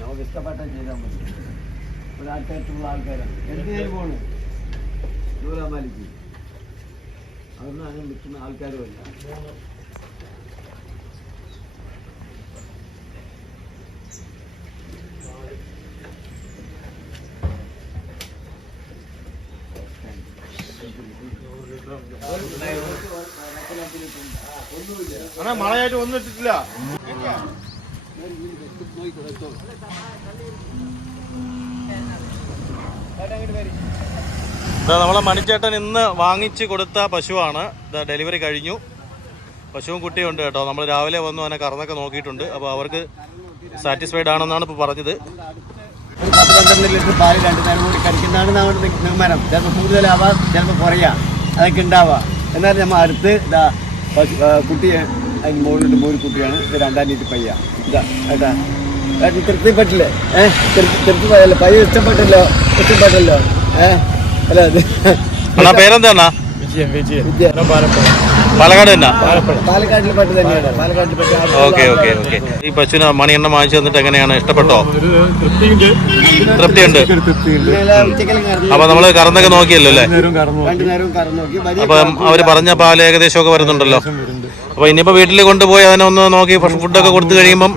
നമുക്ക് ഇഷ്ടപ്പെട്ട ചെയ്താൽ മതി. ഒരു ആൾക്കാർക്കുള്ള ആൾക്കാരാണ് എന്ത് പേര് പോണ് നൂലാമാലിക്ക് അതൊന്നും അങ്ങനെ നിൽക്കുന്ന ആൾക്കാരുമല്ല അണ്ണാ മഴയായിട്ട് ഒന്നും ഇട്ടിട്ടില്ല. ഇതാ നമ്മളെ മണിച്ചേട്ടൻ ഇന്ന് വാങ്ങിച്ചു കൊടുത്ത പശുവാണ്. ഇതാ ഡെലിവറി കഴിഞ്ഞു. പശുവും കുട്ടിയും ഉണ്ട് കേട്ടോ. നമ്മൾ രാവിലെ വന്നു അതിനെ കറന്നൊക്കെ നോക്കിയിട്ടുണ്ട്. അപ്പോൾ അവർക്ക് സാറ്റിസ്ഫൈഡ് ആണെന്നാണ് ഇപ്പോൾ പറഞ്ഞത്. ഒരു പത്ത് പന്ത്രണ്ട് ലിറ്റർ പാൽ രണ്ട് നേരം കൂടി കഴിക്കുന്നതാണ് നമ്മുടെ നിഗമനം ചിലപ്പോൾ കൂടുതലാവാം ചിലപ്പോൾ കുറയാം. അതൊക്കെ ഉണ്ടാവാം. എന്നാലും നമ്മൾ അടുത്ത് ഇതാ കുട്ടിയെ അതിന് മുകളിലുണ്ട് മൂന്ന് കുട്ടിയാണ്. ഇത് രണ്ടാം ലിറ്റർ പയ്യ. ഇതാ ഏട്ടാ ഏട്ടൻ തൃപ്തിപ്പെട്ടില്ലേ ഏഹ് തൃപ്തി തൃപ്തിപ്പെട്ടല്ലോ പയ്യ ഇഷ്ടപ്പെട്ടല്ലോ? ഇഷ്ടപ്പെട്ടല്ലോ? ഏഹ് അല്ല അത് അണ്ണാ പേരെന്താ വിജയം വിജയം വിദ്യ പാലക്കാട് തന്നെ? പാലക്കാട്ടിൽ തന്നെയാണ്. പാലക്കാട്ടിൽ ഓക്കെ ഓക്കെ ഓക്കെ. ഈ മണി മണിയെണ്ണം വാങ്ങിച്ചു തന്നിട്ട് എങ്ങനെയാണ്? ഇഷ്ടപ്പെട്ടോ? തൃപ്തിയുണ്ട്. അപ്പൊ നമ്മൾ കറന്നൊക്കെ നോക്കിയല്ലോ അല്ലേ? അപ്പൊ അപ്പം പറഞ്ഞ പാൽ ഏകദേശം ഒക്കെ വരുന്നുണ്ടല്ലോ അപ്പൊ ഇനിയിപ്പോ ഇനിയിപ്പോൾ വീട്ടിൽ കൊണ്ടുപോയി അതിനെ ഒന്ന് നോക്കി ഫുഡൊക്കെ കൊടുത്തു കഴിയുമ്പം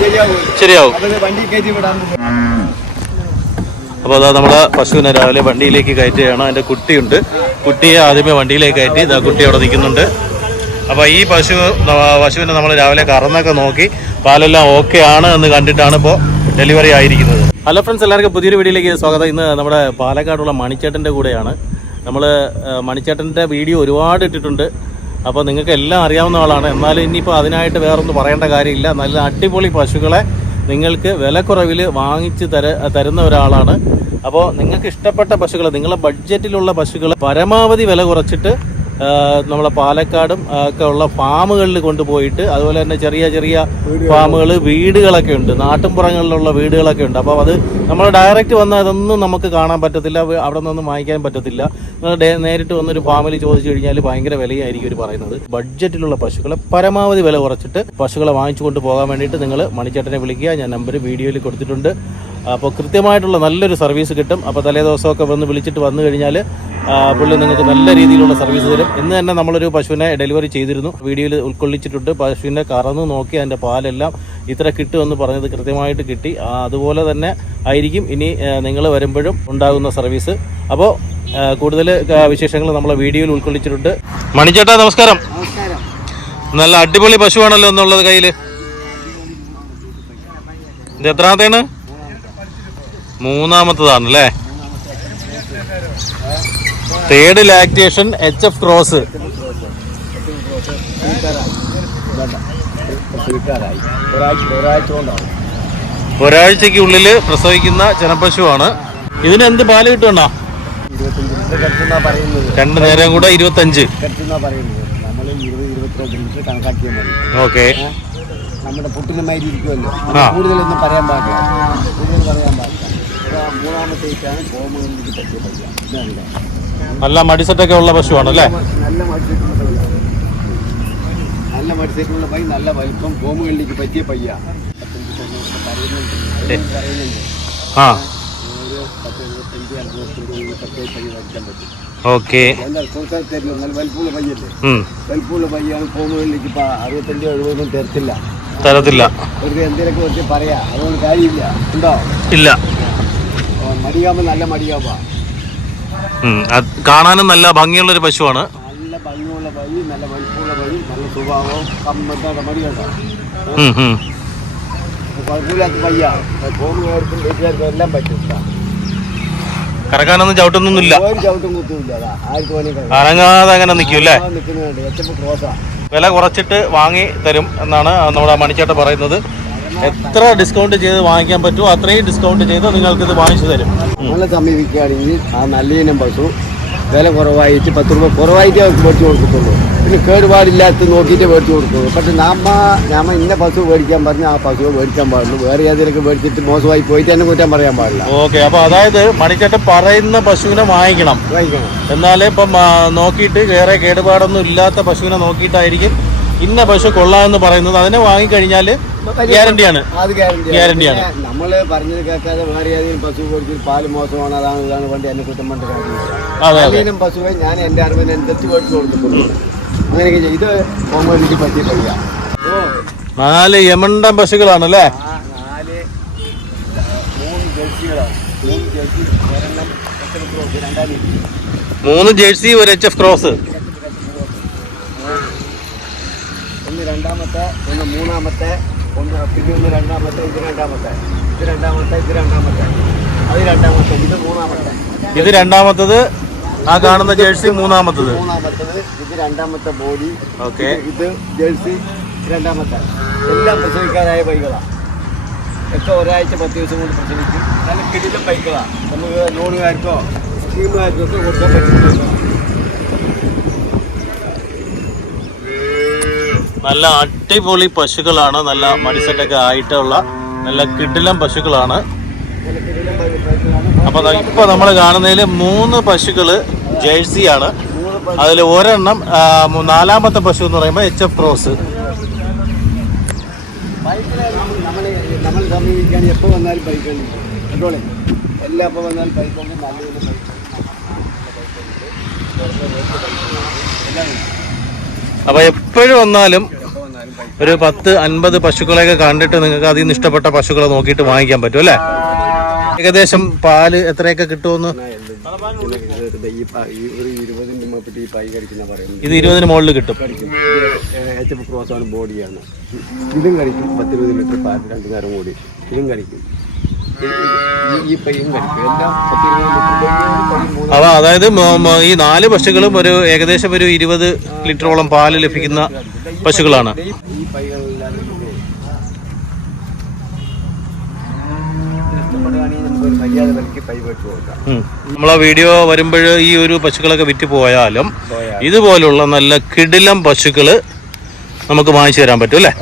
ശരിയാവും ശരിയാവും അപ്പൊ ഇത് വണ്ടി കയറ്റി വിടാൻ അപ്പോൾ അതാ നമ്മൾ പശുവിനെ രാവിലെ വണ്ടിയിലേക്ക് കയറ്റുകയാണ്. അതിന്റെ കുട്ടിയുണ്ട്. കുട്ടിയെ ആദ്യമേ വണ്ടിയിലേക്ക് കയറ്റി ഇതാ കുട്ടി അവിടെ നിൽക്കുന്നുണ്ട്. അപ്പോൾ ഈ പശു പശുവിനെ നമ്മൾ രാവിലെ കറന്നൊക്കെ നോക്കി പാലെല്ലാം ഓക്കെ ആണ് എന്ന് കണ്ടിട്ടാണ് ഇപ്പോൾ ഡെലിവറി ആയിരിക്കുന്നത്. ഹലോ ഫ്രണ്ട്സ് എല്ലാവർക്കും പുതിയൊരു വീഡിയോയിലേക്ക് സ്വാഗതം. ഇന്ന് നമ്മുടെ പാലക്കാടുള്ള മണിച്ചേട്ടന്റെ കൂടെയാണ്. നമ്മൾ മണിച്ചേട്ടന്റെ വീഡിയോ ഒരുപാട് ഇട്ടിട്ടുണ്ട്. അപ്പോൾ നിങ്ങൾക്ക് എല്ലാം അറിയാവുന്ന ആളാണ്. എന്നാലും ഇനിയിപ്പോൾ അതിനായിട്ട് വേറൊന്നും പറയേണ്ട കാര്യമില്ല. നല്ല അടിപൊളി പശുക്കളെ നിങ്ങൾക്ക് വിലക്കുറവിൽ വാങ്ങിച്ച് തര തരുന്ന ഒരാളാണ്. അപ്പോൾ നിങ്ങൾക്ക് ഇഷ്ടപ്പെട്ട പശുക്കൾ നിങ്ങളെ ബഡ്ജറ്റിലുള്ള പശുക്കൾ പരമാവധി വില കുറച്ചിട്ട് നമ്മളെ പാലക്കാടും ഒക്കെ ഉള്ള ഫാമുകളിൽ കൊണ്ടുപോയിട്ട് അതുപോലെ തന്നെ ചെറിയ ചെറിയ ഫാമുകൾ വീടുകളൊക്കെ ഉണ്ട്. നാട്ടിൻപുറങ്ങളിലുള്ള വീടുകളൊക്കെ ഉണ്ട്. അപ്പോൾ അത് നമ്മൾ ഡയറക്റ്റ് വന്നാൽ അതൊന്നും നമുക്ക് കാണാൻ പറ്റത്തില്ല അവിടെ നിന്നൊന്നും വാങ്ങിക്കാൻ പറ്റത്തില്ല. നേരിട്ട് വന്നൊരു ഫാമിൽ ചോദിച്ചു കഴിഞ്ഞാൽ ഭയങ്കര വിലയായിരിക്കും അവർ പറയുന്നത്. ബഡ്ജറ്റിലുള്ള പശുക്കളെ പരമാവധി വില കുറച്ചിട്ട് പശുക്കളെ വാങ്ങിച്ചു കൊണ്ട് പോകാൻ വേണ്ടിയിട്ട് നിങ്ങൾ മണിച്ചേട്ടനെ വിളിക്കുക. ഞാൻ നമ്പർ വീഡിയോയിൽ കൊടുത്തിട്ടുണ്ട്. അപ്പോൾ കൃത്യമായിട്ടുള്ള നല്ലൊരു സർവീസ് കിട്ടും. അപ്പോൾ തലേ ദിവസമൊക്കെ വന്ന് വിളിച്ചിട്ട് വന്നു കഴിഞ്ഞാൽ പുള്ളി നിങ്ങൾക്ക് നല്ല രീതിയിലുള്ള സർവീസ് തരും. ഇന്ന് തന്നെ നമ്മളൊരു പശുവിനെ ഡെലിവറി ചെയ്തിരുന്നു. വീഡിയോയിൽ ഉൾക്കൊള്ളിച്ചിട്ടുണ്ട്. പശുവിനെ കറന്ന് നോക്കി അതിന്റെ പാലെല്ലാം ഇത്ര കിട്ടുമെന്ന് പറഞ്ഞത് കൃത്യമായിട്ട് കിട്ടി. അതുപോലെ തന്നെ ആയിരിക്കും ഇനി നിങ്ങൾ വരുമ്പോഴും ഉണ്ടാകുന്ന സർവീസ്. അപ്പോൾ കൂടുതൽ വിശേഷങ്ങൾ നമ്മളെ വീഡിയോയിൽ ഉൾക്കൊള്ളിച്ചിട്ടുണ്ട്. മണിച്ചേട്ടാ നമസ്കാരം. നല്ല അടിപൊളി പശുവാണല്ലോ എന്നുള്ളത് കയ്യിൽ ഇത് എത്രാമത്തെയാണ് മൂന്നാമത്തതാണ് അല്ലേ third lactation H F cross ഒരാഴ്ചക്ക് ഉള്ളിൽ പ്രസവിക്കുന്ന ചെനപ്പശുവാണ് ഇതിന് എന്ത് പാൽ കിട്ടുമെണ്ണ രണ്ടു നേരം കൂടെ ഇരുപത്തഞ്ച്. ഓക്കെ. നമ്മുടെ പുട്ടിന് മൈരി ഇരിക്കുമല്ലോ കൂടുതലൊന്നും പറയാൻ പാടില്ല. കൂടുതൽ പറയാൻ പാടില്ല. പറ്റിയ പയ്യ നല്ല മടിസെറ്റൊക്കെ ഉള്ള പശുവാണ് അല്ലേ? നല്ല മടിസറ്റുള്ള നല്ല മടിസെറ്റുള്ള പൈ നല്ല വലിപ്പം കോമുകളിലേക്ക് പറ്റിയ പയ്യ. പറയുന്നുണ്ട് ആ. ഓക്കെ. വലിപ്പമുള്ള പയ്യാണ് കോമുകളിലേക്ക് ഇപ്പം അറുപത്തഞ്ചോ എഴുപതൊന്നും തരത്തില്ല. തരത്തില്ല. ഒരു എന്തെങ്കിലുമൊക്കെ വെച്ച് പറയാ. അതുകൊണ്ട് കാര്യമില്ല. ഉണ്ടോ? ഇല്ല. മടിയാകുമ്പോൾ നല്ല മടിയാവുക കാണാനും നല്ല ഭംഗിയുള്ള ഒരു പശുവാണ്. നല്ല ഭംഗിയുള്ള വഴി നല്ല വലിപ്പമുള്ള വഴി നല്ല സ്വഭാവം കമ്മത്താത്ത മടിയുണ്ടോ. കുഴപ്പമില്ലാത്ത വീട്ടുകാർക്കും എല്ലാം പറ്റും. കറക്കാനൊന്നും ചവിട്ടൊന്നുമില്ല അനങ്ങാതെ അങ്ങനെ നിൽക്കും അല്ലേ? നിൽക്കുന്നുണ്ട് എച്ചപ്പ് ക്രോസാ. വില കുറച്ചിട്ട് വാങ്ങി തരും എന്നാണ് നമ്മുടെ മണിച്ചേട്ട പറയുന്നത്. എത്ര ഡിസ്കൗണ്ട് ചെയ്ത് വാങ്ങിക്കാൻ പറ്റുമോ അത്രയും ഡിസ്കൗണ്ട് ചെയ്ത് നിങ്ങൾക്ക് ഇത് വാങ്ങിച്ചു തരും. നമ്മളെ സമീപിക്കുകയാണെങ്കിൽ ആ നല്ല ഇനം പശു വില കുറവായിട്ട് പത്ത് രൂപ കുറവായിട്ടേ അവർക്ക് മേടിച്ചു കൊടുക്കത്തുള്ളൂ. പിന്നെ കേടുപാടില്ലാത്ത നോക്കിയിട്ട് മേടിച്ചു കൊടുക്കുള്ളൂ പക്ഷെ നമ്മ നമ്മ ഇന്ന പശു മേടിക്കാൻ പറഞ്ഞ ആ പശു മേടിക്കാൻ പാടുള്ളൂ. വേറെ ഏതെങ്കിലും മേടിച്ചിട്ട് മോശമായി പോയിട്ട് തന്നെ കുറ്റം പറയാൻ പാടില്ല. ഓക്കെ അപ്പൊ അതായത് മണിക്കട്ട് പറയുന്ന പശുവിനെ വാങ്ങിക്കണം. വാങ്ങിക്കണം. എന്നാലേ ഇപ്പം നോക്കിയിട്ട് വേറെ കേടുപാടൊന്നും ഇല്ലാത്ത പശുവിനെ നോക്കിയിട്ടായിരിക്കും ഇന്ന പശു കൊള്ളാമെന്ന് പറയുന്നത് അതിനെ വാങ്ങിക്കഴിഞ്ഞാൽ ഗ്യാരണ്ടിയാണ്. ഗ്യാരണ്ടിയാണ്. നമ്മൾ പറഞ്ഞത് കേൾക്കാതെ വേറെ പശു കൊടുത്ത് പാൽ മോശമാണ് അതാണ് ഇതാണ് വണ്ടി എന്നെ കുറ്റം അതെ പശുവെ ഞാൻ എന്റെ അറിവിനനുസരിച്ച് മേടിച്ച് കൊടുത്തിട്ടുള്ളൂ അങ്ങനെയൊക്കെ ചെയ്ത് ഇത് കോമഡിക്ക് പറ്റിയിട്ടില്ല നാല് യമണ്ടൻ പശുക്കളാണ് അല്ലേ നാല് മൂന്ന് ജേഴ്സികളാണ്. മൂന്ന് ജേഴ്സി. മൂന്ന് ജേഴ്സി ഒരു എച്ച് എഫ് ക്രോസ്. രണ്ടാമത്തെ ഒന്ന് മൂന്നാമത്തെ ഒന്ന് പിന്നെ ഒന്ന് രണ്ടാമത്തെ ഇത് രണ്ടാമത്തെ. ഇത് രണ്ടാമത്തെ ഇത് രണ്ടാമത്തെ. അത് രണ്ടാമത്തെ ഇത് മൂന്നാമത്തെ. ഇത് രണ്ടാമത്തത് ആ കാണുന്ന ജേഴ്സി മൂന്നാമത്തത്. മൂന്നാമത്തത് ഇത് രണ്ടാമത്തെ ബോഡി ഓക്കെ ഇത് ജേഴ്സി രണ്ടാമത്തെ. എല്ലാം പ്രസവിക്കാനായ ബൈക്കുകളാണ് ഒക്കെ ഒരാഴ്ച പത്ത് ദിവസം കൊണ്ട് പ്രസവിക്കും. നല്ല കിടിലും ബൈക്കുകളാണ് നമുക്ക് ലോണുകാർക്കോ സ്കീമുകാർക്കോ ഒക്കെ കൊടുക്കാൻ പറ്റും നല്ല അടിപൊളി പശുക്കളാണ് നല്ല മടിസെറ്റൊക്കെ ആയിട്ടുള്ള നല്ല കിടിലം പശുക്കളാണ്. നല്ല ഇപ്പോൾ നമ്മൾ കാണുന്നതിൽ മൂന്ന് പശുക്കൾ ജേഴ്സിയാണ്. അതിൽ ഒരെണ്ണം നാലാമത്തെ പശു എന്ന് പറയുമ്പോൾ എച്ച് എഫ് ക്രോസ് എല്ലാം ഉണ്ട്. അപ്പൊ എപ്പോഴും വന്നാലും ഒരു പത്ത് അൻപത് പശുക്കളെയൊക്കെ കണ്ടിട്ട് നിങ്ങൾക്ക് അതിൽ നിന്ന് ഇഷ്ടപ്പെട്ട പശുക്കളെ നോക്കിയിട്ട് വാങ്ങിക്കാൻ പറ്റും അല്ലേ? ഏകദേശം പാൽ എത്രയൊക്കെ കിട്ടുമെന്ന്? ഇത് ഇരുപതിന് മുകളിൽ കിട്ടും. ബോഡിയാണ് ഇതും കഴിക്കും. പത്തിരുപത് ലിറ്റർ പാൽ രണ്ട് നേരം കൂടി ഇതും കടിക്കും അവ അതായത് ഈ നാല് പശുക്കളും ഒരു ഏകദേശം ഒരു ഇരുപത് ലിറ്ററോളം പാൽ ലഭിക്കുന്ന പശുക്കളാണ്. നമ്മളെ വീഡിയോ വരുമ്പോൾ ഈ ഒരു പശുക്കളൊക്കെ വിറ്റ് പോയാലും ഇതുപോലുള്ള നല്ല കിടിലം പശുക്കൾ നമുക്ക് വാങ്ങിച്ചു തരാൻ പറ്റും അല്ലേ?